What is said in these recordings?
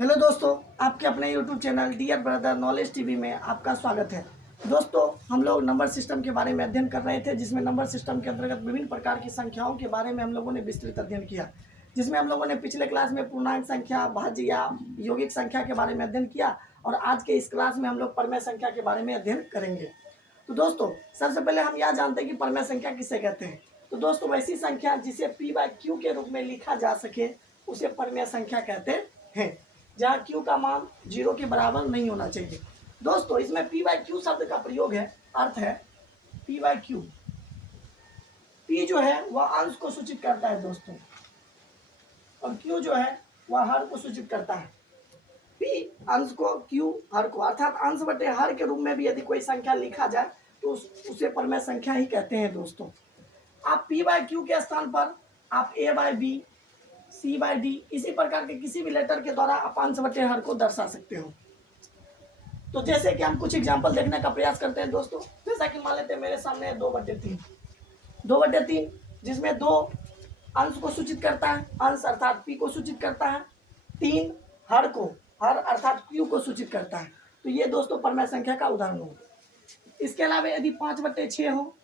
Hello दोस्तों, आपके अपने YouTube channel dear brother knowledge TV में आपका स्वागत है। दोस्तों, हम लोग नंबर सिस्टम के बारे में अध्ययन कर रहे थे, जिसमें नंबर सिस्टम के अंतर्गत विभिन्न प्रकार की संख्याओं के बारे में हम लोगों ने विस्तृत अध्ययन किया। जिसमें हम लोगों ने पिछले क्लास में पूर्णांक संख्या, भाज्य या यौगिक संख्या के बारे में अध्ययन किया और आज के इस क्लास में हम लोग परमेय संख्या के बारे में अध्ययन करेंगे। तो दोस्तों, सबसे पहले हम यह जानते हैं कि परमेय संख्या किसे कहते हैं। तो दोस्तों, वैसी संख्या जिसे p/q के रूप में लिखा जा सके उसे परमेय संख्या कहते हैं, जहाँ q का मान 0 के बराबर नहीं होना चाहिए। दोस्तों, इसमें p/q शब्द का प्रयोग है, अर्थ है p/q। p जो है वह अंश को सूचित करता है दोस्तों, और q जो है वह हर को सूचित करता है। p अंश को, q हर को, अर्थात अंश बटे हर के रूप में भी यदि कोई संख्या लिखा जाए तो उसे परमेय संख्या ही कहते हैं। दोस्तों, आप p/q के स्थान पर आप a/b, c/d इसी प्रकार के किसी भी लेटर के द्वारा आप अंश बटे हर को दर्शा सकते हो। तो जैसे कि हम कुछ एग्जाम्पल देखने का प्रयास करते हैं दोस्तों। जैसा कि मान लेते हैं मेरे सामने 2/3 जिसमें 2 अंश को सूचित करता है, अंश अर्थात p को सूचित करता है, 3 हर को, हर अर्थात q को सूचित करता है। तो ये दोस्तों परमेय संख्या का उदाहरण हो। इसके अलावा यदि 5/6 हो,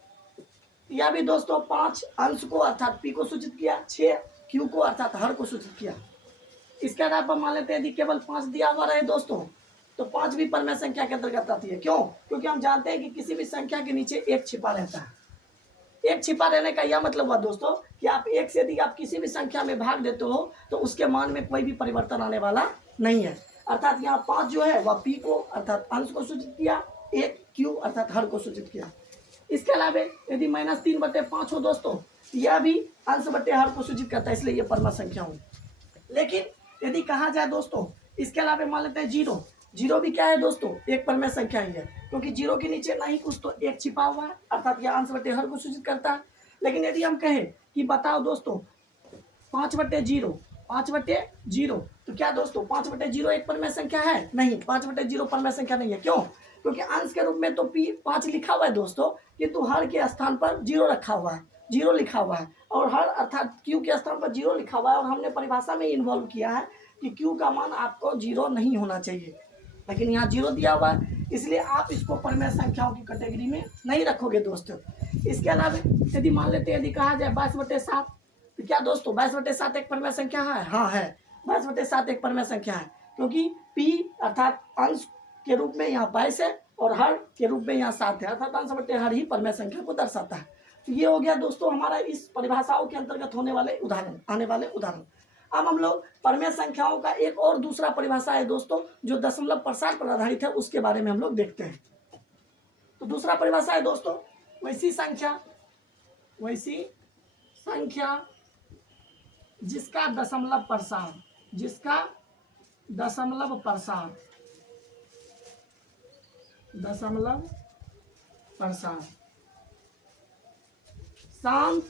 यह भी दोस्तों 5 अंश को अर्थात p को सूचित किया, 6 q को अर्थात हर को सूचित किया। इसके आधार पर मान लेते हैं यदि केवल 5 दिया हुआ रहे दोस्तों, तो 5 भी परमेय संख्या के अंतर्गत आती है। क्यों? क्योंकि हम जानते हैं कि किसी भी संख्या के नीचे 1 छिपा रहता है। 1 छिपा रहने का यह मतलब हुआ दोस्तों कि आप 1 से यदि आप किसी भी संख्या में भाग देते हो तो उसके मान में कोई भी परिवर्तन आने वाला नहीं है। अर्थात यहाँ 5 जो है वह p को अर्थात अंश को सूचित किया, 1 q अर्थात हर को सूचित किया। इसके अलावा यदि -3/5 हो दोस्तों, यह भी अंश बटे हर को सूचित करता है, इसलिए यह परमेय संख्या हो। लेकिन यदि कहा जाए दोस्तों, इसके अलावा मान लेते हैं 0 भी क्या है दोस्तों, एक परमेय संख्या ही है, क्योंकि 0 के नीचे नहीं कुछ तो 1 छिपा हुआ है, अर्थात यह अंश बटे हर को सूचित करता है। लेकिन यदि हम कहें कि बताओ दोस्तों 5/0 तो क्या दोस्तों 5/0 एक परमेय संख्या है? नहीं, 5/0 परमेय संख्या नहीं है। क्यों? क्योंकि अंश के रूप में तो p 5 लिखा हुआ है दोस्तों, किंतु हर के स्थान पर 0 रखा हुआ है, 0 लिखा हुआ है, और हर अर्थात q के स्थान पर 0 लिखा हुआ है, और हमने परिभाषा में इन्वॉल्व किया है कि q का मान आपको 0 नहीं होना चाहिए। लेकिन यहाँ 0 दिया हुआ है, इसलिए आप इसको परमेय संख्याओं की कैटेगरी में नहीं रखोगे दोस्तों। इसके अलावा यदि मान लेते हैं, यदि कहा जाए 22/7, तो क्या दोस्तों 22/7 एक परमेय संख्या है? हाँ है, 22/7 एक परमेय संख्या है, क्योंकि p अर्थात अंश के रूप में यहाँ 22 है और हर के रूप में यहाँ 7 है, अर्थात अंश बटे हर ही परमेय संख्या को दर्शाता है। तो ये हो गया दोस्तों हमारा इस परिभाषाओं के अंतर्गत होने वाले उदाहरण, आने वाले उदाहरण। अब हम लोग परमेय संख्याओं का एक और दूसरा परिभाषा है दोस्तों, जो दशमलव प्रसार पर आधारित है, उसके बारे में हम लोग देखते हैं। तो दूसरा परिभाषा है दोस्तों, वैसी संख्या जिसका दशमलव प्रसार शांत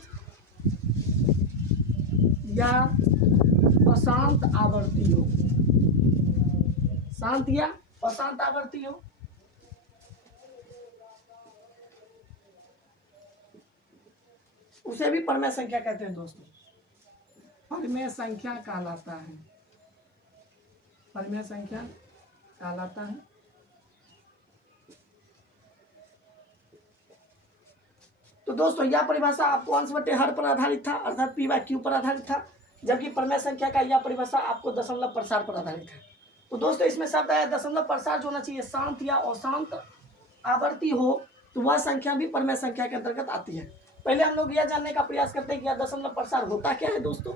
या अशांत आवर्ती हो, शांत या अशांत आवर्ती हो। उसे भी परमेय संख्या कहते हैं दोस्तों, परमेय संख्या कहलाता है। तो दोस्तों, यह परिभाषा आपको अंश बटे हर पर आधारित था, अर्थात p/q पर आधारित था, जबकि परमेय संख्या का यह परिभाषा आपको दशमलव प्रसार पर आधारित है। तो दोस्तों, इसमें शब्द आया दशमलव प्रसार जो होना चाहिए शांत या अशांत आवर्ती हो, तो वह संख्या भी परमेय संख्या के अंतर्गत आती है। पहले हम लोग यह जानने का प्रयास करते हैं कि यह दशमलव प्रसार होता क्या है दोस्तों।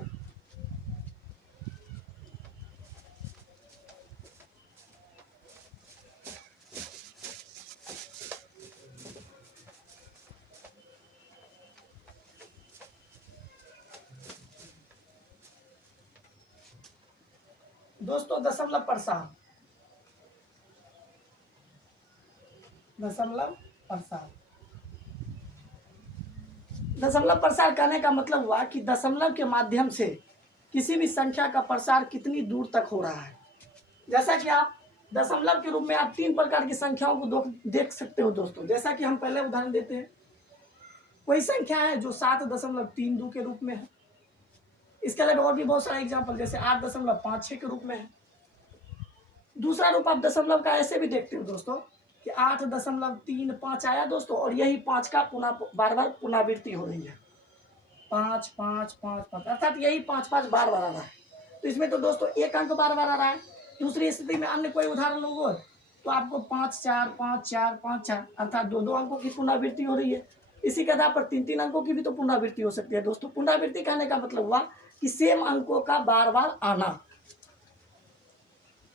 दोस्तों, दशमलव प्रसार कहने का मतलब हुआ कि दशमलव के माध्यम से किसी भी संख्या का प्रसार कितनी दूर तक हो रहा है। जैसा कि आप दशमलव के रूप में आप 3 प्रकार की संख्याओं को देख सकते हो दोस्तों। जैसा कि हम पहले उदाहरण देते हैं, कोई संख्या है जो 7.32 के रूप में है। इसके अलावा और भी बहुत सारे एग्जाम्पल, जैसे 8.56 के रूप में है। दूसरा रूप आप दशमलव का ऐसे भी देखते हो दोस्तों कि 8.35 आया दोस्तों, और यही 5 का पुनः बार बार पुनरावृत्ति हो रही है, 5 5 5 5, अर्थात यही 5 5 बार बार आ रहा है। तो इसमें तो दोस्तों एक अंक बार बार आ रहा है। दूसरी स्थिति में अन्य कोई उदाहरण लोगे तो आपको 5 4 5 4 5 4, अर्थात दो दो अंकों की पुनरावृत्ति हो रही है। इसी के आधार पर तीन तीन अंकों की भी तो पुनरावृत्ति हो सकती है दोस्तों। पुनरावृत्ति कहने का मतलब हुआ कि सेम अंकों का बार बार आना।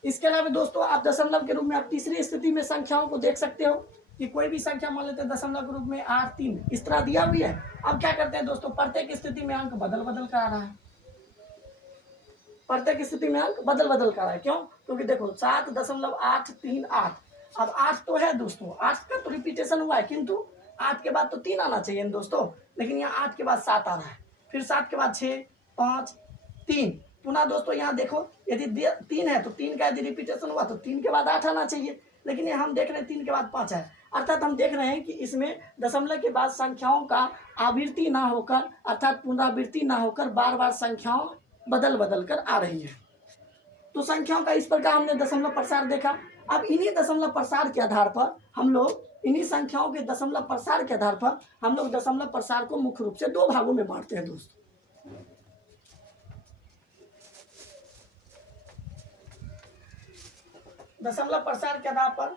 इसके अलावा दोस्तों आप दशमलव के रूप में आप तीसरी स्थिति में संख्याओं को देख सकते हो कि कोई भी संख्या मान लेते हैं दशमलव के रूप में 8 3 इस तरह दिया हुई है। अब क्या करते हैं दोस्तों, प्रत्येक स्थिति में अंक बदल बदल कर आ रहा है, प्रत्येक स्थिति में अंक बदल बदल कर आ रहा है। क्यों? क्योंकि देखो 7.838, अब 8 तो है दोस्तों, 8 का तो रिपीटेशन हुआ है, किंतु 8 के बाद तो 3 आना चाहिए दोस्तों, लेकिन यहाँ 8 के बाद 7 आ रहा है, फिर 7 के बाद 6 5 3, पुनः दोस्तों यहाँ देखो यदि 3 है तो 3 का यदि रिपीटेशन हुआ तो 3 के बाद 8 आना चाहिए, लेकिन ये हम देख रहे हैं 3 के बाद 5 है। अर्थात हम देख रहे हैं कि इसमें दशमलव के बाद संख्याओं का आवृत्ति ना होकर, अर्थात पुनरावृत्ति ना होकर बार बार संख्याओं बदल बदल कर आ रही है। तो संख्याओं का इस प्रकार हमने दशमलव प्रसार देखा। अब इन्हीं दशमलव प्रसार के आधार पर हम लोग, इन्हीं संख्याओं के दशमलव प्रसार के आधार पर हम लोग दशमलव प्रसार को मुख्य रूप से दो भागों में बांटते हैं दोस्तों। दशमलव प्रसार के आधार पर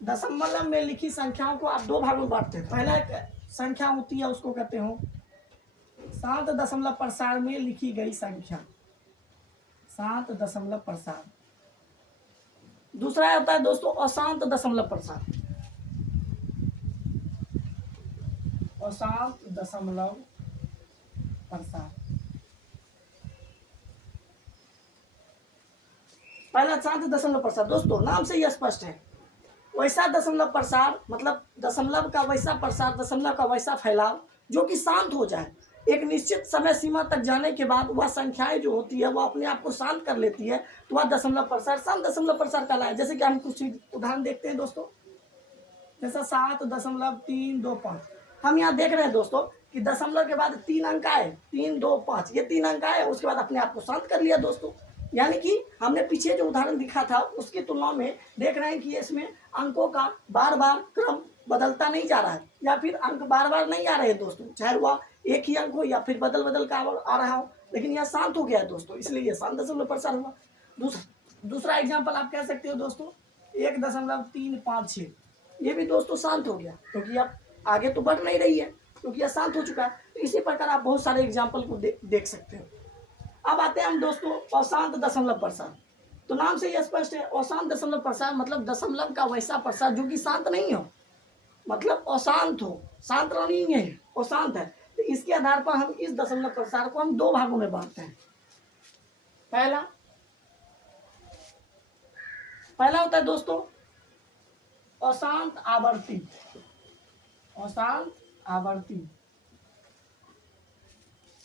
दशमलव में लिखी संख्याओं को आप दो भागों में बांटते हैं। पहला एक संख्या होती है उसको कहते हो शांत दशमलव प्रसार में लिखी गई संख्या, शांत दशमलव प्रसार। दूसरा होता है दोस्तों अशांत दशमलव प्रसार, अशांत दशमलव प्रसार। पहला शांत दशमलव प्रसार दोस्तों नाम से यह स्पष्ट है, वैसा दशमलव प्रसार मतलब दशमलव का वैसा प्रसार, दशमलव का वैसा फैलाव जो कि शांत हो जाए। एक निश्चित समय सीमा तक जाने के बाद वह संख्याएं जो होती है वह अपने आप को शांत कर लेती है, तो वह दशमलव प्रसार शांत दशमलव प्रसार कहलाता है। जैसे कि हम कुछ उदाहरण देखते हैं दोस्तों, जैसा 7.325 हम यहाँ देख रहे हैं दोस्तों कि दशमलव के बाद 3 अंक आए, 3 2 5, ये 3 अंक आए, उसके बाद अपने आप को शांत कर लिया दोस्तों। यानी कि हमने पीछे जो उदाहरण दिखा था उसकी तुलना में देख रहे हैं कि इसमें अंकों का बार बार क्रम बदलता नहीं जा रहा है, या फिर अंक बार बार नहीं आ रहे हैं दोस्तों, चाहे वह एक ही अंक हो या फिर बदल बदल का आ रहा हो, लेकिन यह शांत हो गया है दोस्तों, इसलिए यह शांत दशमलव प्रसार हुआ। दूसरा एग्जाम्पल आप कह सकते हो दोस्तों 1.356, ये भी दोस्तों शांत हो गया, क्योंकि अब आगे तो बढ़ नहीं रही है, क्योंकि यह शांत हो चुका है। तो इसी प्रकार आप बहुत सारे एग्जाम्पल को देख सकते हो। अब आते हैं हम दोस्तों अशांत दशमलव प्रसार। तो नाम से यह स्पष्ट है, अशांत दशमलव प्रसार मतलब दशमलव का वैसा प्रसार जो कि शांत नहीं हो, मतलब अशांत हो, शांत नहीं है, अशांत है। तो इसके आधार पर हम इस दशमलव प्रसार को हम दो भागों में बांटते हैं। पहला होता है दोस्तों अशांत आवर्ती, अशांत आवर्ती,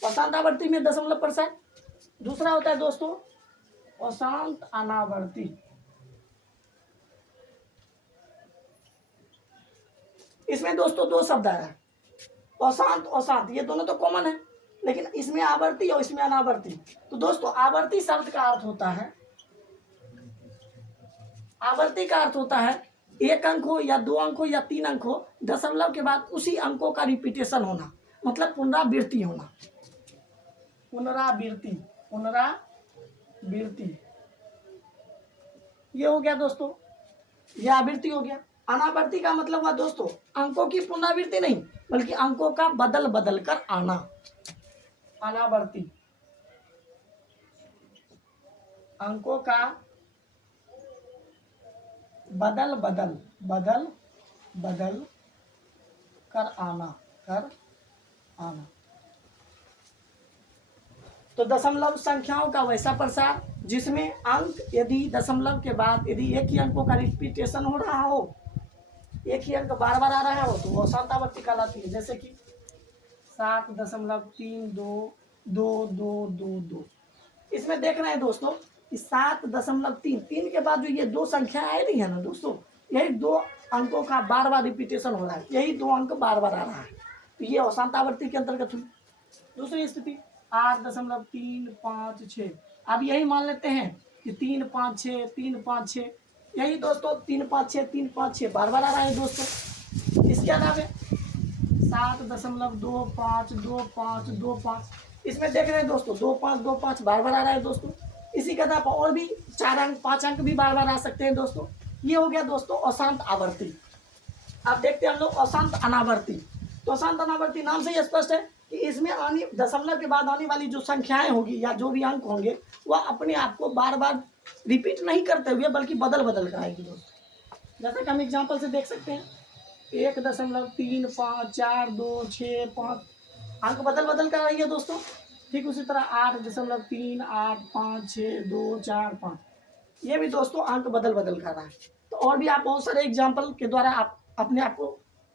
अशांत आवर्ती में दशमलव प्रसार। दूसरा होता है दोस्तों अशांत अनावर्ती, इसमें दोस्तों दो शब्द आया है, अशांत अशांत, ये दोनों तो कॉमन है, लेकिन इसमें आवर्ती और इसमें अनावर्ती। तो दोस्तों आवर्ती शब्द का अर्थ होता है, आवर्ती का अर्थ होता है एक अंक हो या दो अंक हो या 3 अंक हो, दशमलव के बाद उसी अंकों का रिपीटेशन होना, मतलब पुनरावृत्ति होना, पुनरावृत्ति, पुनरावृत्ति, ये हो गया दोस्तों, यह आवृत्ति हो गया। अनावर्ती का मतलब हुआ दोस्तों अंकों की पुनरावृत्ति नहीं, बल्कि अंकों का बदल बदल कर आना, अनावर्ती, अंकों का बदल बदल कर आना, तो दशमलव संख्याओं का वैसा प्रसार जिसमें अंक यदि दशमलव के बाद यदि एक ही अंकों का रिपीटेशन हो रहा हो, एक ही अंक बार बार आ रहा हो, तो वो अशांत आवर्ती कहलाती है। जैसे कि 7.32222, इसमें देख रहे हैं दोस्तों कि 7.3 के बाद जो ये दो संख्या आई रही है ना दोस्तों, यही दो अंकों का बार बार रिपीटेशन हो रहा है, यही दो अंक बार बार आ रहा है, तो ये अशांत आवर्ती के अंतर्गत हुई। दूसरी स्थिति 8.356, अब यही मान लेते हैं कि कि 3 5 6 3 5 6, यही दोस्तों 3 5 6 3 5 6 बार बार आ रहा है दोस्तों। इसके अलावा 7.252525, इसमें देख रहे हैं दोस्तों 2525 बार बार आ रहा है दोस्तों। इसी के साथ और भी 4 अंक 5 अंक भी बार बार आ सकते हैं दोस्तों। ये हो गया दोस्तों अशांत आवर्ती। अब देखते हैं हम लोग अशांत अनावर्ती। तो अशांत अनावर्ती नाम से ही स्पष्ट है कि इसमें आने दशमलव के बाद आने वाली जो संख्याएं होगी या जो भी अंक होंगे वह अपने आप को बार बार रिपीट नहीं करते हुए बल्कि बदल बदल कर आएगी दोस्तों। जैसे कि हम एग्जाम्पल से देख सकते हैं 1.354265 अंक बदल बदल कर आई है दोस्तों। ठीक उसी तरह 8.38562445, ये भी दोस्तों अंक बदल बदल कर रहा है। तो और भी आप बहुत सारे एग्जाम्पल के द्वारा आप अपने आप को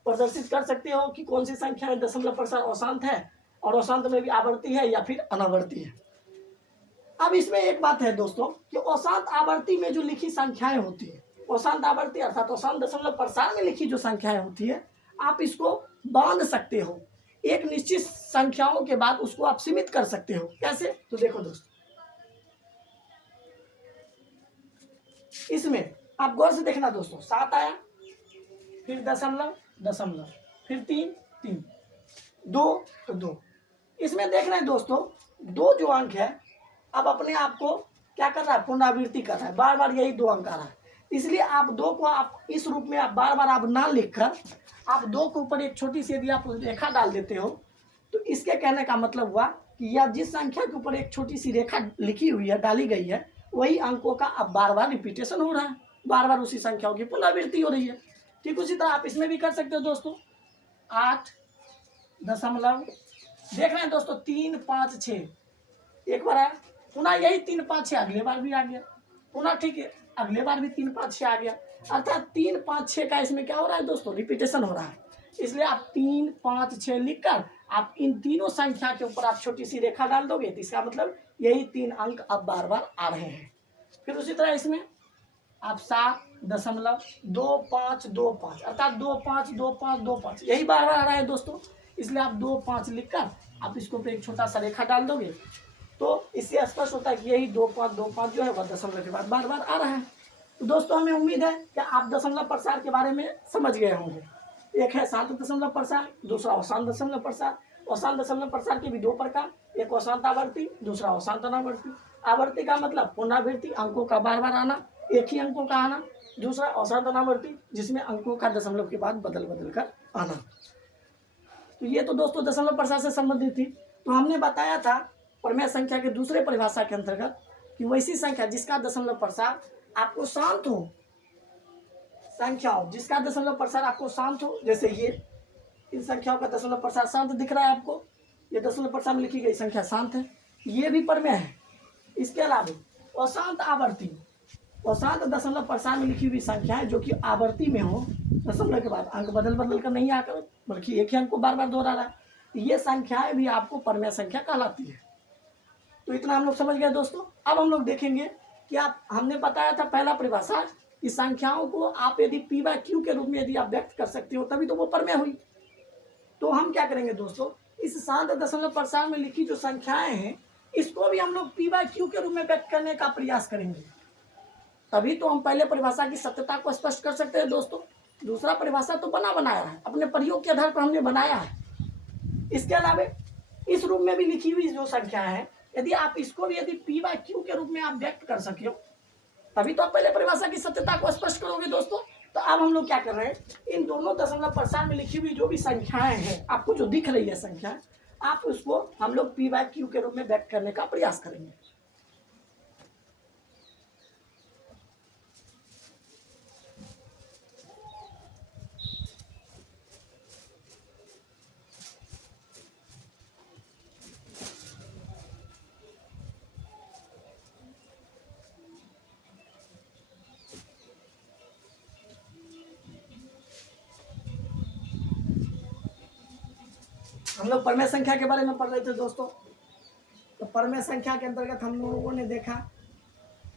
प्रदर्शित कर सकते हो कि कौन सी संख्या है दशमलव प्रसार अशांत है और अशांत में भी आवर्ती है या फिर अनावर्ती है। अब इसमें एक बात है दोस्तों कि अशांत आवर्ती में जो लिखी संख्याएं होती है, अशांत आवर्ती अर्थात अशांत दशमलव प्रसार में लिखी जो संख्याएं होती है, आप इसको बांध सकते हो, एक निश्चित संख्याओं के बाद उसको आप सीमित कर सकते हो। कैसे? तो देखो दोस्तों, इसमें आप गौर से देखना दोस्तों, 7 आया, फिर दशमलव दशमलव, फिर 3 3, 2 तो 2। इसमें देख रहे हैं दोस्तों 2 जो अंक है अब अपने आप को क्या कर रहा है, पुनरावृत्ति कर रहा है, बार बार यही 2 अंक आ रहा है। इसलिए आप 2 को आप इस रूप में आप बार बार आप ना लिखकर आप 2 के ऊपर एक छोटी सी यदि आप रेखा डाल देते हो तो इसके कहने का मतलब हुआ कि या जिस संख्या के ऊपर एक छोटी सी रेखा लिखी हुई है, डाली गई है, वही अंकों का अब बार बार रिपीटेशन हो रहा है, बार बार उसी संख्याओं की पुनरावृत्ति हो रही है। ठीक उसी तरह आप इसमें भी कर सकते हो दोस्तों। 8 दशमलव, देख रहे हैं दोस्तों 3 5 6, एक बार आया, पुनः यही 3 5 6 अगले बार भी आ गया, पुनः ठीक है अगले बार भी 3 5 6 आ गया, अर्थात 3 5 6 का इसमें क्या हो रहा है दोस्तों, रिपीटेशन हो रहा है। इसलिए आप 3 5 6 लिखकर आप इन तीनों संख्या के ऊपर आप छोटी सी रेखा डाल दोगे तो इसका मतलब यही 3 अंक अब बार बार आ रहे हैं। फिर उसी तरह इसमें आप 7.2525 अर्थात 252525 यही बार बार आ रहा है दोस्तों। इसलिए आप 2 5 लिखकर आप इसको पे एक छोटा सा रेखा डाल दोगे तो इससे स्पष्ट होता है कि यही 2 5 2 5 जो है वह दशमलव के बाद बार बार आ रहा है। तो दोस्तों हमें उम्मीद है कि आप दशमलव प्रसार के बारे में समझ गए होंगे। एक है शांत दशमलव प्रसार, दूसरा अशांत दशमलव प्रसार। अशांत दशमलव प्रसार के भी 2 प्रकार, एक अशांत आवर्ती, दूसरा अशांत अनावर्ती। आवर्ती का मतलब पुनरावृत्ति, अंकों का बार बार आना, एक ही अंकों का आना। दूसरा अशांत अनावर्ती जिसमें अंकों का दशमलव के बाद बदल बदल कर आना। तो ये तो दोस्तों दशमलव प्रसार से संबंधित थी। तो हमने बताया था प्रमेय संख्या के दूसरे परिभाषा के अंतर्गत कि वैसी संख्या जिसका दशमलव प्रसार आपको शांत हो, संख्याओं जिसका दशमलव प्रसार आपको शांत हो, जैसे ये इन संख्याओं का दशमलव प्रसार शांत दिख रहा है आपको, ये दशमलव प्रसार में लिखी गई संख्या शांत है, ये भी प्रमेय है। इसके अलावा अशांत आवर्ती, अशांत दशमलव प्रसार में लिखी हुई संख्याएं जो कि आवर्ती में हो, दशमलव के बाद अंक बदल बदल कर नहीं आकर बल्कि एक ही अंक को बार बार दोहरा रहा है, ये संख्याएं भी आपको प्रमेय संख्या कहलाती है। तो इतना हम लोग समझ गए दोस्तों। अब हम लोग देखेंगे कि आप, हमने बताया था पहला परिभाषा कि संख्याओं को आप यदि पी बाय क्यू के रूप में यदि आप व्यक्त कर सकते हो तभी तो वो प्रमेय हुई। तो हम क्या करेंगे दोस्तों, इस शांत दशमलव प्रसार में लिखी जो संख्याएं हैं इसको भी हम लोग पी बाय क्यू के रूप में व्यक्त करने का प्रयास करेंगे, तभी तो हम पहले परिभाषा की सत्यता को स्पष्ट कर सकते हैं दोस्तों। दूसरा परिभाषा तो बनाया है, अपने प्रयोग के आधार पर हमने बनाया है। इसके अलावा इस रूप में भी लिखी हुई जो संख्या है यदि आप इसको भी यदि पी बाय क्यू के रूप में आप व्यक्त कर सके तभी तो आप पहले परिभाषा की सत्यता को स्पष्ट करोगे दोस्तों। तो अब हम लोग क्या कर रहे हैं, इन दोनों दशमलव प्रसार में लिखी हुई जो भी संख्याएं हैं, आपको जो दिख रही है संख्या, आप उसको हम लोग पी बाय क्यू के रूप में व्यक्त करने का प्रयास करेंगे। हम लोग परमेय संख्या के बारे में पढ़ रहे थे दोस्तों। तो परमेय संख्या के अंतर्गत हम लोगों ने देखा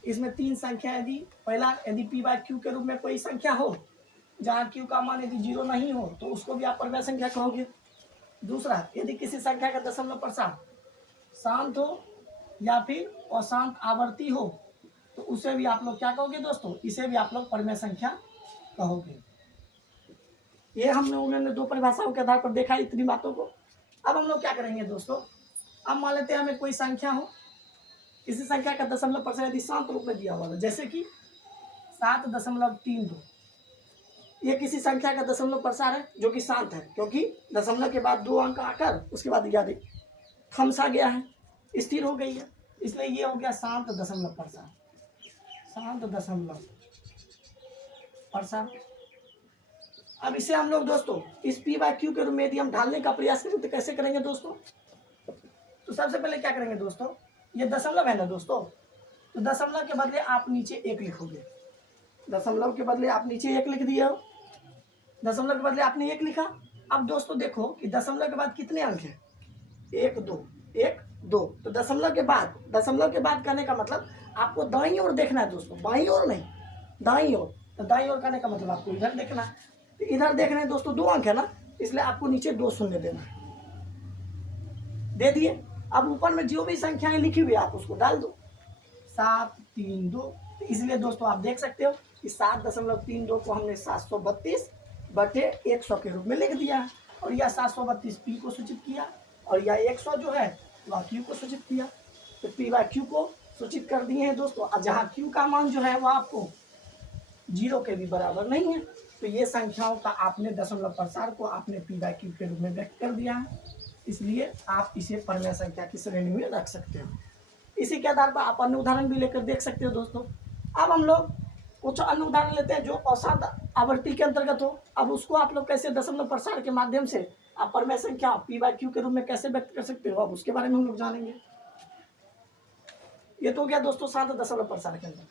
इसमें 3 संख्या, यदि पहला यदि पी बाय क्यू के रूप में कोई संख्या हो जहाँ क्यू का मान यदि 0 नहीं हो तो उसको भी आप परमेय संख्या कहोगे। दूसरा, यदि किसी संख्या का दशमलव प्रसार शांत हो या फिर अशांत आवर्ती हो तो उसे भी आप लोग क्या कहोगे दोस्तों, इसे भी आप लोग परिमेय संख्या कहोगे। ये हम लोगों ने दो परिभाषाओं के आधार पर देखा इतनी बातों को। अब हम लोग क्या करेंगे दोस्तों, अब मान लेते हैं हमें कोई संख्या हो, किसी संख्या का दशमलव प्रसार यदि शांत रूप में दिया हुआ है, जैसे कि 7.32, ये किसी संख्या का दशमलव प्रसार है जो कि शांत है, क्योंकि दशमलव के बाद 2 अंक आकर उसके बाद याद थमसा गया है, स्थिर हो गई है, इसलिए ये हो गया शांत दशमलव प्रसार, शांत दशमलव प्रसार। अब इसे हम लोग दोस्तों इस p/q के रूप में यदि हम ढालने का प्रयास करें तो कैसे करेंगे दोस्तों, तो सबसे पहले क्या करेंगे दोस्तों, ये दशमलव है ना दोस्तों, तो दशमलव के बदले आप नीचे 1 लिखोगे, दशमलव के बदले आप नीचे 1 लिख दिए हो, दशमलव के बदले आपने 1 लिखा। अब दोस्तों देखो कि दशमलव के बाद कितने अंक हैं, 1 2 1 2, तो दशमलव के बाद कहने का मतलब आपको दाईं ओर देखना है दोस्तों, बाईं ओर नहीं, दाईं ओर। तो दाईं ओर कहने का मतलब आपको इधर देखना है, तो इधर देख रहे हैं दोस्तों 2 अंक है ना, इसलिए आपको नीचे 2 शून्य देना है, दे दिए। अब ऊपर में जो भी संख्याएं लिखी हुई आप उसको डाल दो, 7 3 2, तो इसलिए दोस्तों आप देख सकते हो कि 7.32 को हमने 732/100 के रूप में लिख दिया है, और यह 732 पी को सूचित किया, और यह 100 जो है वह क्यू को सूचित किया, तो p/q को सूचित कर दिए हैं दोस्तों। अब जहाँ q का मान जो है वह आपको 0 के भी बराबर नहीं है, तो ये संख्याओं का आपने दशमलव प्रसार को आपने p/q के रूप में व्यक्त कर दिया है, इसलिए आप इसे परिमेय संख्या की श्रेणी में रख सकते हो। इसी के आधार पर आप अन्य उदाहरण भी लेकर देख सकते हो दोस्तों। अब हम लोग कुछ अन्य उदाहरण लेते हैं जो अशांत आवर्ती के अंतर्गत हो। अब उसको आप लोग कैसे दशमलव प्रसार के माध्यम से आप परिमेय संख्या p/q के रूप में कैसे व्यक्त कर सकते हो, अब उसके बारे में हम लोग जानेंगे। ये तो गया दोस्तों शांत दशमलव प्रसार के अंदर।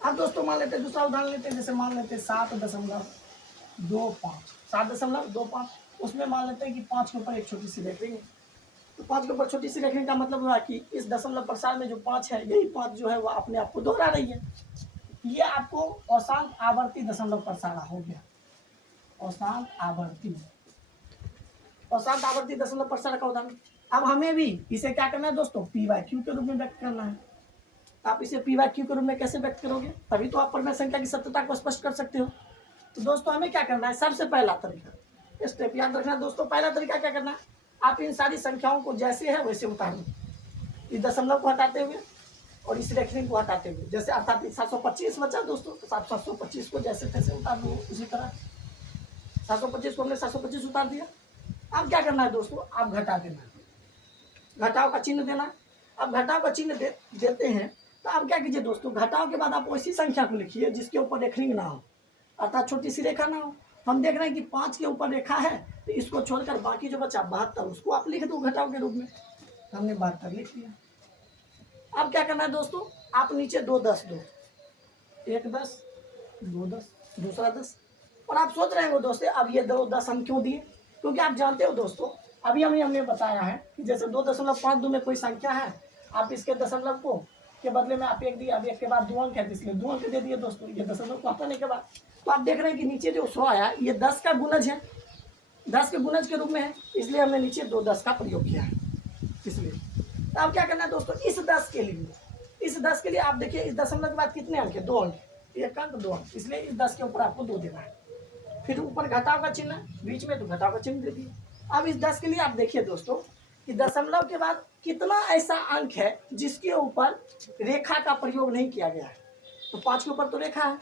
अब दोस्तों मान लेते हैं दूसरा उदाहरण लेते हैं, जैसे मान लेते हैं 7.25, उसमें मान लेते हैं कि 5 के ऊपर एक छोटी सी रेख लेंगे, तो 5 के ऊपर छोटी सी रेखने का मतलब हुआ कि इस दशमलव प्रसार में जो 5 है, यही 5 जो है वह अपने आप को दोहरा रही है, ये आपको अशांत आवर्ती दशमलव प्रसार हो गया, अशांत आवर्ती दशमलव प्रसार का उदाहरण। अब हमें भी इसे क्या करना है दोस्तों, p/q के रूप में व्यक्त करना है। आप इसे p/q के रूप में कैसे व्यक्त करोगे, तभी तो आप परिमेय संख्या की सत्यता को स्पष्ट कर सकते हो। तो दोस्तों हमें क्या करना है, सबसे पहला तरीका स्टेप याद रखना दोस्तों। पहला तरीका क्या करना है, आप इन सारी संख्याओं को जैसे है वैसे उतार दो, इस दशमलव को हटाते हुए और इस रेखनी को हटाते हुए, जैसे अर्थात 725 बचा दोस्तों, तो 725 को जैसे तैसे उतार दो, उसी तरह 725 को हमने 725 उतार दिया। अब क्या करना है दोस्तों, आप घटा देना, घटाव का चिन्ह देना। अब घटाव का चिन्ह देते हैं तो आप क्या कीजिए दोस्तों, घटाव के बाद आप वैसी संख्या को लिखिए जिसके ऊपर रेखनी ना हो, अर्थात छोटी सी रेखा ना हो। हम देख रहे हैं कि 5 के ऊपर रेखा है, तो इसको छोड़कर बाकी जो बचा 72 उसको आप लिख दो घटाव के रूप में, हमने 72 लिख दिया। अब क्या करना है दोस्तों, आप नीचे 2 10 दो, 1 10 2 10 दूसरा 10, और आप सोच रहे हो दोस्तों अब ये 2 10 हम क्यों दिए, क्योंकि आप जानते हो दोस्तों अभी हमने बताया है कि जैसे 2.52 में कोई संख्या है, आप इसके दशमलव को के बदले में आप 1 दिए, अब 1 के बाद 2 अंक है, इसलिए 2 अंक दे दिए दोस्तों, ये दशमलव को हटाने के बाद। तो आप देख रहे हैं कि नीचे जो 100 आया ये 10 का गुणज है, 10 के गुणज के रूप में है, इसलिए हमने नीचे 2 10 का प्रयोग किया है, इसलिए। तो अब क्या करना है दोस्तों, इस 10 के लिए आप देखिए इस दशमलव के बाद कितने अंक है, 2 अंक, 1 अंक 2 अंक, इसलिए इस 10 के ऊपर आपको 2 देना है। फिर ऊपर घटाव का चिन्ह बीच में, तो घटाव का चिन्ह दे दिए। अब इस 10 के लिए आप देखिए दोस्तों कि दशमलव के बाद कितना ऐसा अंक है जिसके ऊपर रेखा का प्रयोग नहीं किया गया है, तो 5 के ऊपर तो रेखा है,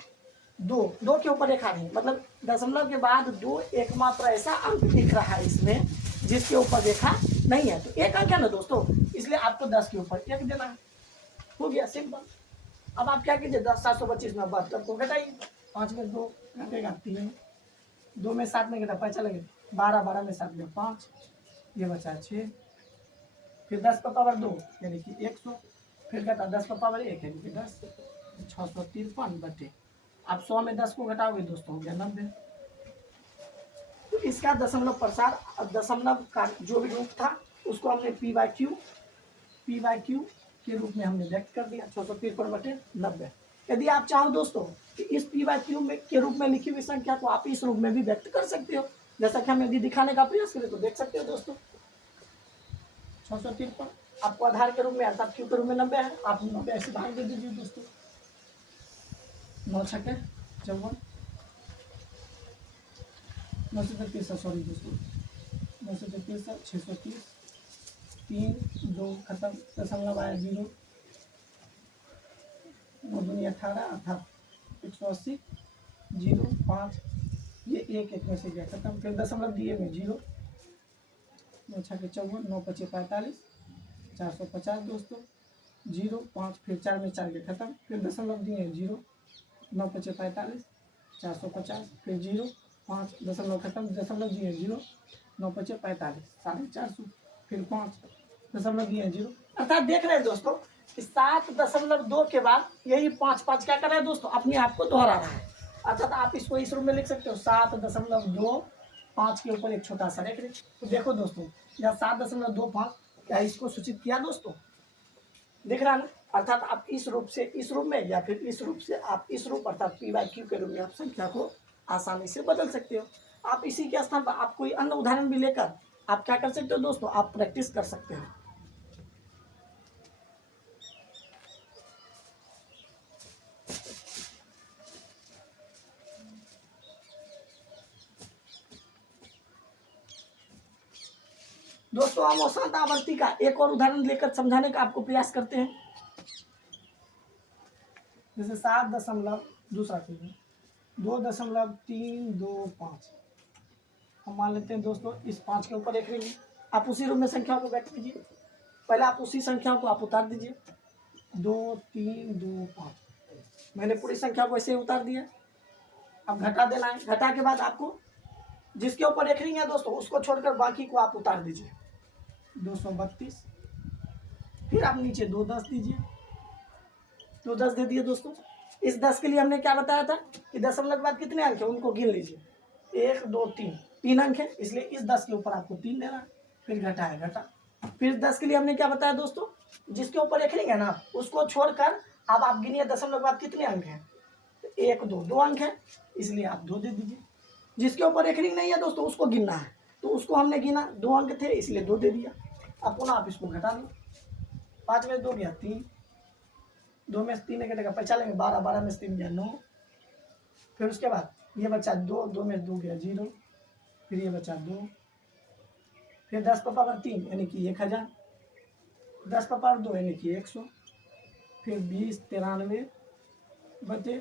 2 के ऊपर रेखा नहीं, मतलब दशमलव के बाद 2 एकमात्र ऐसा अंक दिख रहा है इसमें जिसके ऊपर रेखा नहीं है, तो 1 अंक है ना दोस्तों, इसलिए आपको 10 के ऊपर 1 देना है, हो गया सिंपल। अब आप क्या कीजिए, 725 में 72 को घटाइए, 5 में 2 घटेगा 3, 2 में 7 में घटा 5 चलेगा 12, 12 में 7 में 5, ये बचा 6, फिर 10 पर पावर 2 यानी कि 100, फिर घटा 10 पर पावर 1 यानी कि 10, 653 बटे, आप 100 में 10 को घटाओगे दोस्तों हो गया 90। तो इसका दशमलव प्रसार, दशमलव का जो भी रूप था उसको हमने p/q के रूप में हमने व्यक्त कर दिया, 653 बटे 90। यदि आप चाहो दोस्तों कि इस p/q में के रूप में लिखी हुई संख्या को आप इस रूप में भी व्यक्त कर सकते हो, जैसा कि हम यदि दिखाने का प्रयास करें तो देख सकते हो दोस्तों 653 आपको आधार के रूप में अर्थात क्यू के रूप में 90 है, आप 90 ऐसे भाग दे दीजिए दोस्तों। 9 छक्के 54 933 सॉरी दोस्तों 933 630 3 2 खत्म दशमलव आया 0 9 दूनी 18 अर्थात 180 0 5 ये एक में से गया खत्म। फिर दशमलव दिए में 0 9 छक्के 54 9 पचे 45 450 दोस्तों 0 5 फिर 4 में 4 गया खत्म। फिर दशमलव दिए 0 9 पचे 45 450 फिर 0 5 दशमलव खत्म दशमलव दिए 0 9 पचे 45 450 फिर 5 दशमलव दिए 0 अर्थात देख रहे हैं दोस्तों 7.2 के बाद यही 5 क्या कर रहा है दोस्तों अपने आप को दोहरा रहा है। अर्थात आप इसको इस रूप में लिख सकते हो 7.25 के ऊपर एक छोटा सा रेख तो देखो दोस्तों यहाँ 7.25 क्या इसको सूचित किया दोस्तों, दिख रहा ना। अर्थात आप इस रूप से इस रूप में या फिर इस रूप से आप इस रूप अर्थात p/q के रूप में आप संख्या को आसानी से बदल सकते हो। आप इसी के स्थान पर आप कोई अन्य उदाहरण भी लेकर आप क्या कर सकते हो दोस्तों, आप प्रैक्टिस कर सकते हो। दोस्तों हम अशांत आवर्ती का एक और उदाहरण लेकर समझाने का आपको प्रयास करते हैं। जैसे 2.325 हम मान लेते हैं दोस्तों इस 5 के ऊपर एक रिंग आप उसी रूप में संख्याओं को बैठ कीजिए। पहले आप उसी संख्याओं को आप उतार दीजिए 2 3 2 5 मैंने पूरी संख्या को ऐसे उतार दिया। अब घटा देना है, घटा के बाद आपको जिसके ऊपर एक रिंग है दोस्तों उसको छोड़कर बाकी को आप उतार दीजिए 232 फिर आप नीचे 2 10 दीजिए 2 10 दे दिए दोस्तों। इस 10 के लिए हमने क्या बताया था कि दशमलव के बाद कितने अंक है उनको गिन लीजिए 1 2 3 अंक है इसलिए इस 10 के ऊपर आपको 3 देना है। फिर घटा है घटा फिर 10 के लिए हमने क्या बताया दोस्तों जिसके ऊपर एक रिंग है ना उसको छोड़कर अब आप गिनिए दशमलव के बाद कितने अंक हैं 1 2 अंक है इसलिए आप 2 दे दीजिए। जिसके ऊपर एक रिंग नहीं है दोस्तों उसको गिनना है तो उसको हमने गिना 2 अंक थे इसलिए 2 दे दिया। अब पुनः आप इसको घटा लो 5 में 2 गया 3 2 में 3 कटेगा 45 में 12 12 में 3 गया 9 फिर उसके बाद ये बचा 2 2 में 2 गया 0 फिर ये बचा 2 फिर 10 पर पावर 3 यानी कि 1000 10 पर पावर 2 यानी कि 100 फिर 20 93 बचे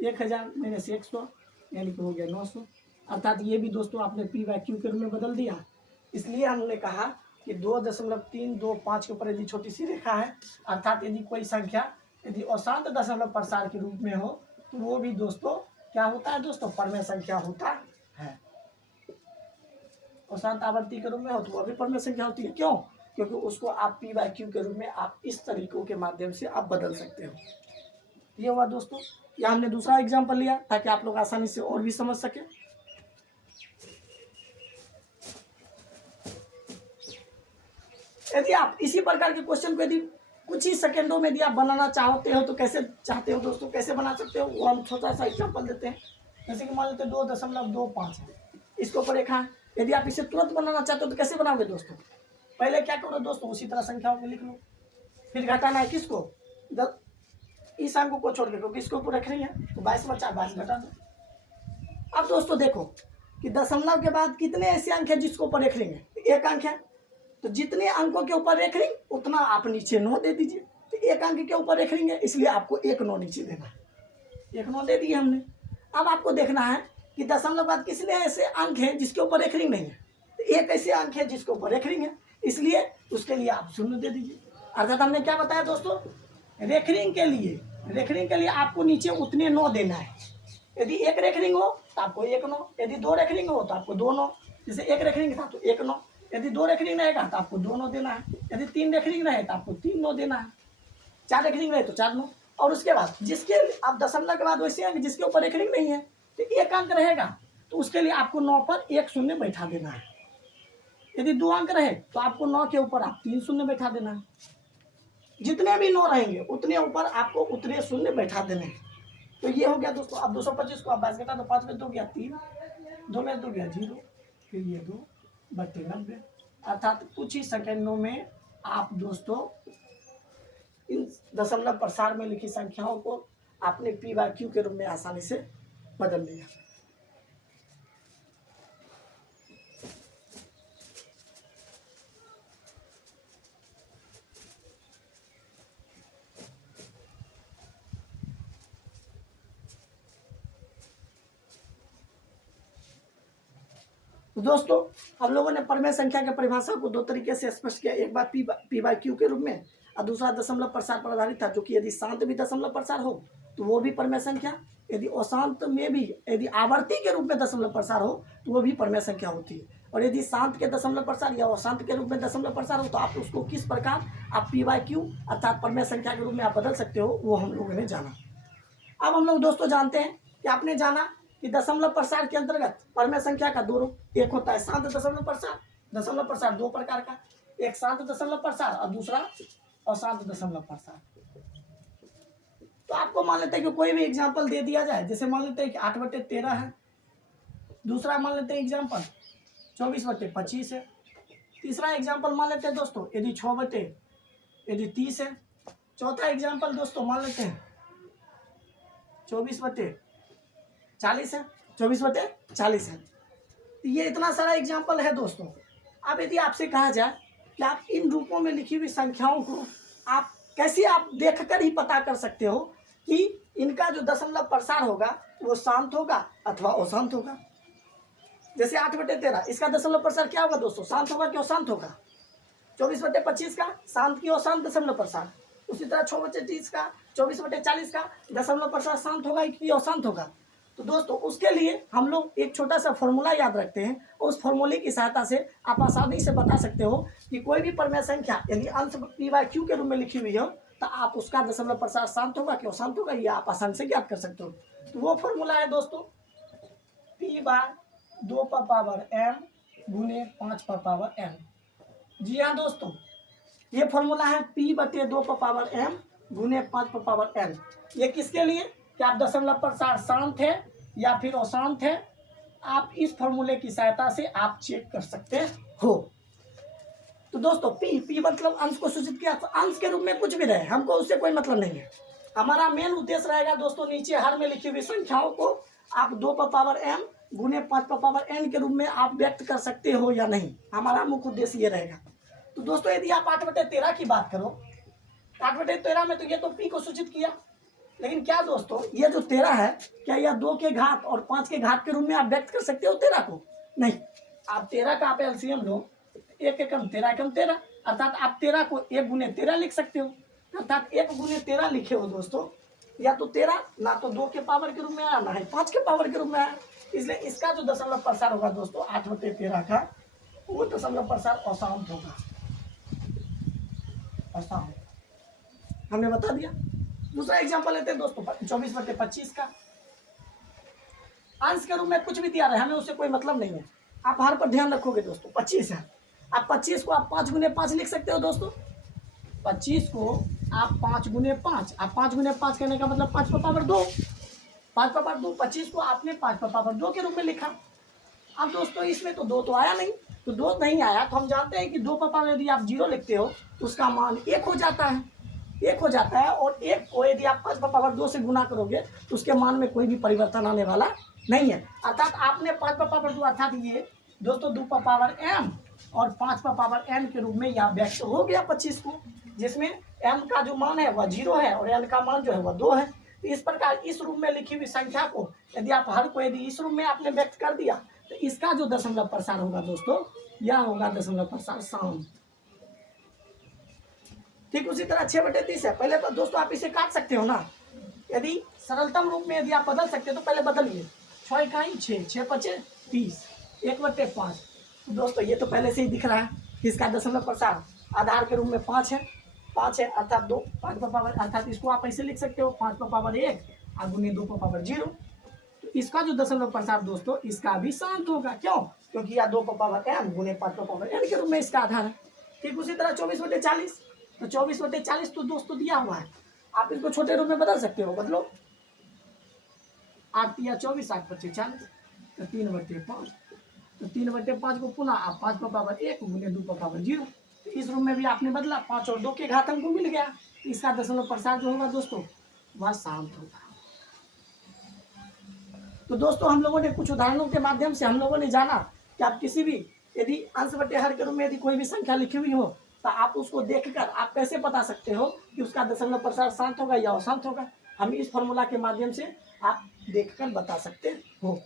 1000 में से 100 यानी कि हो गया 900। अर्थात ये भी दोस्तों आपने p/q के रूप में बदल दिया। इसलिए हमने कहा कि 2.325 के ऊपर यदि छोटी सी रेखा है अर्थात यदि कोई संख्या यदि अशांत दशमलव प्रसार के रूप में हो तो वो भी दोस्तों क्या होता है दोस्तों परमेय संख्या होता है। अशांत आवर्ती के रूप में हो तो वह भी परमेय संख्या होती है। क्यों? क्योंकि उसको आप p/q के रूप में आप इस तरीकों के माध्यम से आप बदल सकते हो। ये हुआ दोस्तों, या हमने दूसरा एग्जाम्पल लिया ताकि आप लोग आसानी से और भी समझ सके। यदि आप इसी प्रकार के क्वेश्चन को यदि कुछ ही सेकंडों में यदि आप बनाना चाहते हो तो कैसे चाहते हो दोस्तों कैसे बना सकते हो वो हम छोटा सा एग्जाम्पल देते हैं। जैसे कि मान लेते हैं 2.25 है इसके ऊपर रेखा है। यदि आप इसे तुरंत बनाना चाहते हो तो कैसे बनाओगे दोस्तों, पहले क्या करो दोस्तों उसी तरह संख्याओं को लिख लो फिर घटाना है किसको इस अंक को छोड़ के क्योंकि इसके ऊपर रख रही है तो 22 बचा 22 घटा दो। अब दोस्तों देखो कि दशमलव के बाद कितने ऐसे अंक है जिसको ऊपर रेख लेंगे 1 अंक है तो जितने अंकों के ऊपर रेख लेंगे उतना आप नीचे 9 दे दीजिए। तो 1 अंक के ऊपर रेख लेंगे इसलिए आपको 1 9 नीचे देना है 1 9 दे दिए हमने। अब आपको देखना है कि दशमलव के बाद कितने ऐसे अंक हैं जिसके ऊपर रेख रिंग नहीं है तो 1 ऐसे अंक है जिसके ऊपर रेख रिंग है इसलिए उसके लिए आप 0 दे दीजिए। अर्थात हमने क्या बताया दोस्तों रेखरिंग के लिए आपको नीचे उतने 9 देना है। यदि 1 रेखरिंग हो तो आपको 1 9 यदि 2 रेखरिंग हो तो आपको 2 9 जैसे 1 रेखरिंग था तो 1 9 यदि 2 रेखरिंग रहेगा तो आपको 2 9 देना है यदि 3 रेखरिंग रहे तो आपको 3 9 देना है 4 रेखरिंग रहे तो 4 9 और उसके बाद जिसके आप दशमलव के बाद वैसे अंक जिसके ऊपर रेखरिंग नहीं है तो 1 अंक रहेगा तो उसके लिए आपको 9 पर 1 शून्य बैठा देना है। यदि 2 अंक रहे तो आपको 9 के ऊपर आप 3 शून्य बैठा देना है। जितने भी 9 रहेंगे उतने ऊपर आपको उतने शून्य बैठा देने हैं। तो ये हो गया दोस्तों। अब 225 को आप 22 घटा दो 5 में 2 गया 3 2 में 2 गया 0 फिर ये 2/90, अर्थात कुछ ही सेकेंडों में आप दोस्तों इन दशमलव प्रसार में लिखी संख्याओं को आपने P/Q के रूप में आसानी से बदल लिया। तो दोस्तों हम लोगों ने परमेय संख्या के परिभाषा को दो तरीके से स्पष्ट किया, एक बार P/Q के रूप में और दूसरा दशमलव प्रसार पर आधारित था, जो कि यदि शांत भी दशमलव प्रसार हो तो वो भी परमेय संख्या, यदि अशांत में भी यदि आवर्ती के रूप में दशमलव प्रसार हो तो वो भी परमेय संख्या होती है। और यदि शांत के दशमलव प्रसार या अशांत के रूप में दशमलव प्रसार हो तो आप उसको किस प्रकार आप P/Q अर्थात परमेय संख्या के रूप में आप बदल सकते हो, वो हम लोगों ने जाना। अब हम लोग दोस्तों जानते हैं कि आपने जाना कि दशमलव प्रसार के अंतर्गत परमेय संख्या का दो रूप, एक होता है शांत दशमलव प्रसार दो प्रकार का, एक शांत दशमलव प्रसार और दूसरा अशांत दशमलव प्रसार। तो आपको मान लेते हैं कि कोई भी एग्जांपल दे दिया जाए, जैसे मान लेते हैं कि 8/13 है, दूसरा मान लेते हैं एग्जांपल 24/25 है, तीसरा एग्जांपल मान लेते हैं दोस्तों यदि 6/30 है, चौथा एग्जांपल दोस्तों मान लेते हैं 24/40 है, 24/40 है। ये इतना सारा एग्जाम्पल है दोस्तों। अब यदि आपसे कहा जाए कि आप इन रूपों में लिखी हुई संख्याओं को आप कैसे आप देखकर ही पता कर सकते हो कि इनका जो दशमलव प्रसार होगा वो शांत होगा अथवा अशांत होगा। जैसे 8/13 इसका दशमलव प्रसार क्या होगा दोस्तों, शांत होगा कि अशांत होगा। 24/25 का शांत की अशांत दशमलव प्रसार, उसी तरह 6/30 का 24/40 का दशमलव प्रसार शांत होगा कि अशांत होगा। तो दोस्तों उसके लिए हम लोग एक छोटा सा फॉर्मूला याद रखते हैं, उस फॉर्मूले की सहायता से आप आसानी से बता सकते हो कि कोई भी परमेय संख्या यदि अंश P/Q के रूप में लिखी हुई हो तो आप उसका दशमलव प्रसार शांत होगा कि अशांत होगा, ये आप आसानी से ज्ञात कर सकते हो। तो वो फॉर्मूला है दोस्तों P/2m गुने 5m। जी हाँ दोस्तों, ये फॉर्मूला है P/2m गुने 5m। ये किसके लिए कि आप दशमलव प्रसार शांत है या फिर अशांत है, आप इस फॉर्मूले की सहायता से आप चेक कर सकते हो। तो दोस्तों P मतलब अंश को सूचित किया, तो अंश के रूप में कुछ भी रहे हमको उससे कोई मतलब नहीं है। हमारा मेन उद्देश्य रहेगा दोस्तों नीचे हर में लिखी हुई संख्याओं को आप 2m गुने 5n के रूप में आप व्यक्त कर सकते हो या नहीं, हमारा मुख्य उद्देश्य ये रहेगा। तो दोस्तों यदि आप 8/13 की बात करो, 8/13 में तो ये तो P को सूचित किया, लेकिन क्या दोस्तों ये जो 13 है क्या यह 2 के घात और 5 के घात के रूप में आप व्यक्त कर सकते हो 13 को? नहीं। आप 13 का आप एलसीएम लो, 1 एकम 13 एकम 13, अर्थात आप 13 को 1 गुने 13 लिख सकते हो, अर्थात 1 गुने 13 लिखे हो दोस्तों, या तो 13 ना तो 2 के पावर के रूप में आया ना ही 5 के पावर के रूप में आया। इसलिए इसका जो दशमलव प्रसार होगा दोस्तों 8/13 का, वो दशमलव प्रसार अशांत होगा, अशांत, हमने बता दिया। दूसरा एग्जांपल लेते हैं दोस्तों 24/25 का, अंश के रूप में कुछ भी दिया रहे हमें उससे कोई मतलब नहीं है। आप हर पर ध्यान रखोगे दोस्तों 25 है, आप 25 को आप 5 गुने 5 लिख सकते हो दोस्तों, 25 को आप 5 गुने 5, आप 5 गुने 5 कहने का मतलब 5/2, 5/2, 25 को आपने 5/2 के रूप में लिखा। अब दोस्तों इसमें तो 2 तो आया नहीं, तो 2 नहीं आया तो हम जानते हैं कि 2 यदि आप 0 लिखते हो उसका मान 1 हो जाता है, 1 हो जाता है, और 1 को यदि आप 5/2 से गुना करोगे तो उसके मान में कोई भी परिवर्तन आने वाला नहीं है। अर्थात आपने 5/2 अर्थात ये दोस्तों 2m और 5/n के रूप में यहाँ व्यक्त हो गया 25 को, जिसमें m का जो मान है वह 0 है और n का मान जो है वह 2 है। तो इस प्रकार इस रूप में लिखी हुई संख्या को यदि आप हर को यदि इस रूप में आपने व्यक्त कर दिया तो इसका जो दशमलव प्रसार होगा दोस्तों यह होगा दशमलव प्रसार शांत। ठीक उसी तरह 6/30 है, पहले तो दोस्तों आप इसे काट सकते हो ना, यदि सरलतम रूप में यदि आप बदल सकते हो तो पहले बदलिए, 6 इकाई 6, 6×5 30, 1/5। तो दोस्तों ये तो पहले से ही दिख रहा है, इसका दशमलव प्रसार आधार के रूप में 5 है, 5 है अर्थात 2, 5 अर्थात इसको आप ऐसे लिख सकते हो 5/1 और गुने 2/0। तो इसका जो दशमलव प्रसार दोस्तों इसका भी शांत होगा, क्यों? क्योंकि यह 2m गुने 5/n के रूप में इसका आधार है। ठीक उसी तरह 24/40, तो 24/40 तो दोस्तों दिया हुआ है, आप इसको छोटे रूप में बदल सकते हो, बदलो 8 या 24, 8×5 40, तो 3/5, तो 3/5 को पुनः आप 5 पर पावर 1 गुने 2 पर पावर 0। तो इस रूप में भी आपने बदला, 5 और 2 के घात हमको मिल गया। इसका दशमलव प्रसार जो होगा दोस्तों वह शांत होगा। तो दोस्तों हम लोगों ने कुछ उदाहरणों के माध्यम से हम लोगों ने जाना कि आप किसी भी यदि अंश बटे हर के रूप में यदि कोई भी संख्या लिखी हुई हो तो आप उसको देखकर आप कैसे बता सकते हो कि उसका दशमलव प्रसार शांत होगा या अशांत होगा। हम इस फॉर्मूला के माध्यम से आप देखकर बता सकते हो।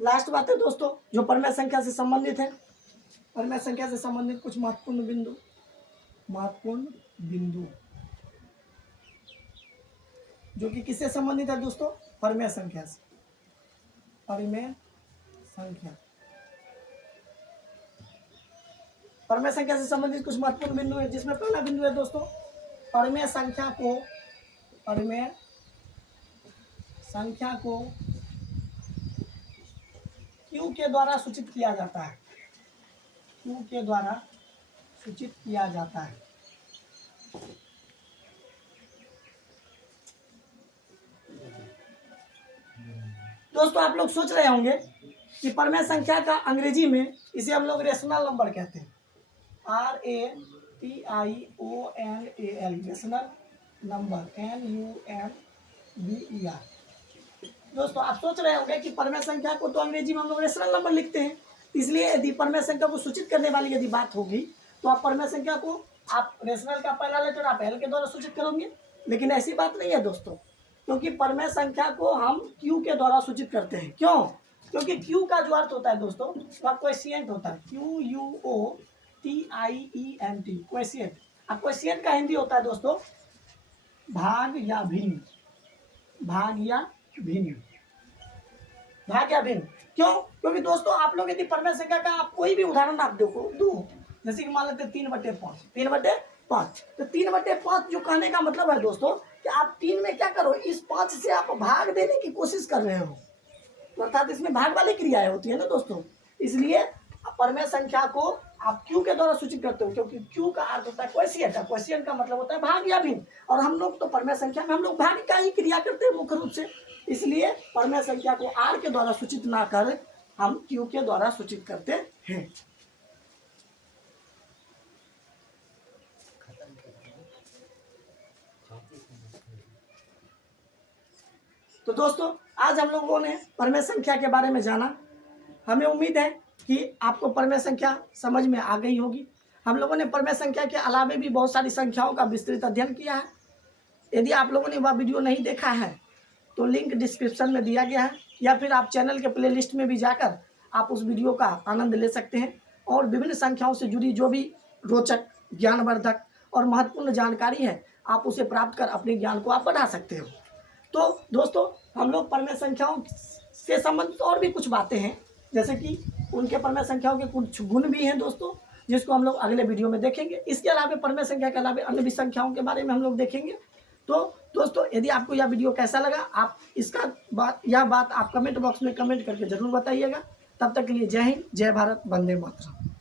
लास्ट बात है दोस्तों जो परमेय संख्या से संबंधित है, परमेय संख्या से संबंधित कुछ महत्वपूर्ण बिंदु जो कि किससे संबंधित है दोस्तों, परमेय संख्या से। परमेय संख्या से संबंधित कुछ महत्वपूर्ण बिंदु है, जिसमें पहला बिंदु है दोस्तों, परमेय संख्या को Q के द्वारा सूचित किया जाता है। Q के द्वारा सूचित किया जाता है। दोस्तों आप लोग सोच रहे होंगे कि परमेय संख्या का अंग्रेजी में इसे हम लोग रेशनल नंबर कहते हैं, RATIONAL, रेशनल नंबर, NUMBER। दोस्तों आप सोच रहे होंगे कि परमेय संख्या को तो अंग्रेजी में हम लोग रेशनल नंबर लिखते हैं, इसलिए यदि परमेय संख्या को सूचित करने वाली यदि बात होगी तो आप परमेय संख्या को आप रेशनल का पहला लेटर आप एल के द्वारा सूचित करोगे, लेकिन ऐसी बात नहीं है दोस्तों, क्योंकि परमेय संख्या को हम क्यू के द्वारा सूचित करते हैं। क्यों? क्योंकि क्यू का जो अर्थ होता है दोस्तों वह क्वेशिएंट होता है, QUOTIENT, क्वेशिएंट। अब क्वेशिएंट का हिंदी होता है दोस्तों भाग या भिन्न। क्यों? क्योंकि दोस्तों आप लोग यदि परमेय संख्या का आप कोई भी उदाहरण आप दो, जैसे कि मान लेते 3/5, 3/5, तो 3/5 जो कहने का मतलब है दोस्तों कि आप 3 में क्या करो, इस 5 से आप भाग देने की कोशिश कर रहे हो, तो अर्थात इसमें भाग वाली क्रियाएं होती है ना दोस्तों, इसलिए परमेय संख्या को आप क्यू के द्वारा सूचित करते हो, क्योंकि क्यू का अर्थ होता है क्वेशिएंट। क्वेशिएंट का मतलब होता है भाग या भिन्न, और हम लोग तो परमेय संख्या में हम लोग भाग का ही क्रिया करते हैं मुख्य रूप से, इसलिए परमेय संख्या को आर के द्वारा सूचित ना कर हम क्यू के द्वारा सूचित करते हैं। तो दोस्तों आज हम लोगों ने परमेय संख्या के बारे में जाना। हमें उम्मीद है कि आपको परमेय संख्या समझ में आ गई होगी। हम लोगों ने परमेय संख्या के अलावा भी बहुत सारी संख्याओं का विस्तृत अध्ययन किया है। यदि आप लोगों ने वह वीडियो नहीं देखा है तो लिंक डिस्क्रिप्शन में दिया गया है, या फिर आप चैनल के प्लेलिस्ट में भी जाकर आप उस वीडियो का आनंद ले सकते हैं और विभिन्न संख्याओं से जुड़ी जो भी रोचक, ज्ञानवर्धक और महत्वपूर्ण जानकारी है आप उसे प्राप्त कर अपने ज्ञान को आप बढ़ा सकते हो। तो दोस्तों हम लोग परमेय संख्याओं से संबंधित और भी कुछ बातें हैं, जैसे कि उनके परमेय संख्याओं के कुछ गुण भी हैं दोस्तों, जिसको हम लोग अगले वीडियो में देखेंगे। इसके अलावा परमेय संख्या के अलावा अन्य भी संख्याओं के बारे में हम लोग देखेंगे। तो दोस्तों यदि आपको यह वीडियो कैसा लगा, आप यह बात आप कमेंट बॉक्स में कमेंट करके जरूर बताइएगा। तब तक के लिए जय हिंद, जय भारत, वंदे मातरम।